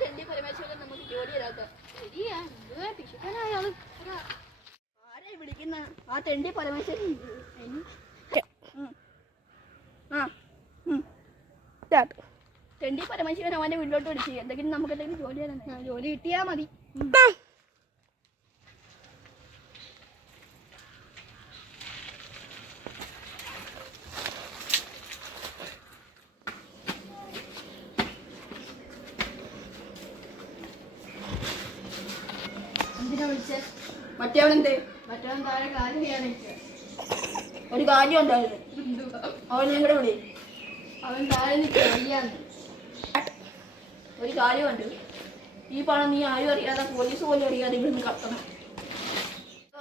തെണ്ടി പരമേശ്വരൻ നമുക്ക് ജോലി തരാത്ത ശരിയാ പിശുക്കനായാള് ആരെ വിളിക്കുന്ന ആ തെണ്ടി പരമേശ്വരൻ തെണ്ടി പരമേശ്വരൻ അവന്റെ വീട്ടിലോട്ട് വിളിച്ച് എന്തെങ്കിലും നമുക്ക് എന്തെങ്കിലും ജോലി തരാൻ ജോലി കിട്ടിയാ മതി മറ്റേവനെന്തേ മറ്റവൻ താഴെ കാര്യം ചെയ്യാൻ ഒരു കാര്യം ഉണ്ടായിരുന്നു അവൻ കൂടെ വിളി അവൻ താഴെ നിൽക്കാന്ന് ഒരു കാര്യമുണ്ട് ഈ പണം നീ ആരും അറിയാതെ പോലീസ് പോലും അറിയാതെ ഇവിടുന്ന് കത്തണം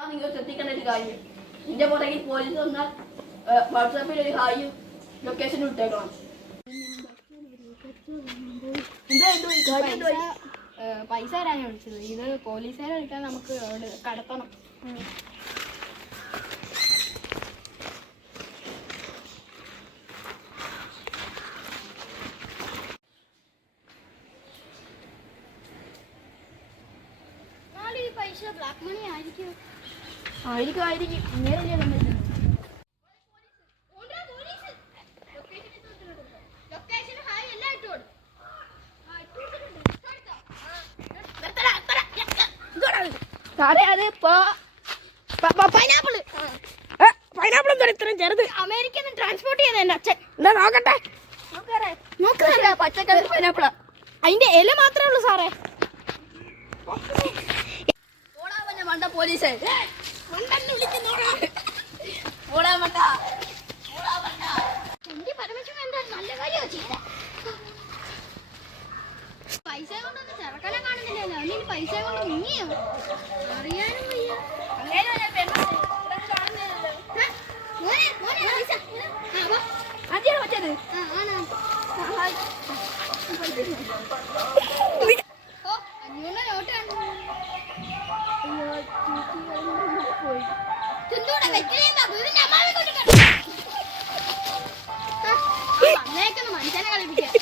നിങ്ങൾ ശ്രദ്ധിക്കേണ്ട ഒരു കാര്യം നിന്റെ പുറകിൽ പോലീസ് വന്നാൽ വാട്സാപ്പിൽ ഒരു ഹായും ലൊക്കേഷനും ഇട്ടേക്കണം പൈസ തരാനാണ് വിളിച്ചത് ഇത് പോലീസുകാരെ വിളിക്കാൻ നമുക്ക് അവിടെ കടത്തണം ഈ പൈസ ബ്ലാക്ക് മണി ആയിരിക്കും ഇങ്ങനെയല്ലേ നമ്മൾ സാറേ അത് പൈനാപ്പിൾ എന്താ ഇത്രയും ചെറുത് അമേരിക്കയിൽ നിന്ന് ട്രാൻസ്പോർട്ട് ചെയ്ത എൻ്റെ അച്ഛൻ എന്താ നോക്കട്ടെ നോക്കേ പച്ചക്കറി പൈനാപ്പിളാ അതിന്റെ ഇല മാത്രമേ ഉള്ളൂ സാറേ മണ്ട പോലീസ് നല്ല കാര്യം പൈസ കൊണ്ടൊന്നും ചെറുക്കനെ കാണുന്നില്ലല്ലോ അവന് പൈസ കൊണ്ട് മുങ്ങിയോ അറിയാനും വയ്യ മനുഷ്യനെ കളിപ്പിക്കാം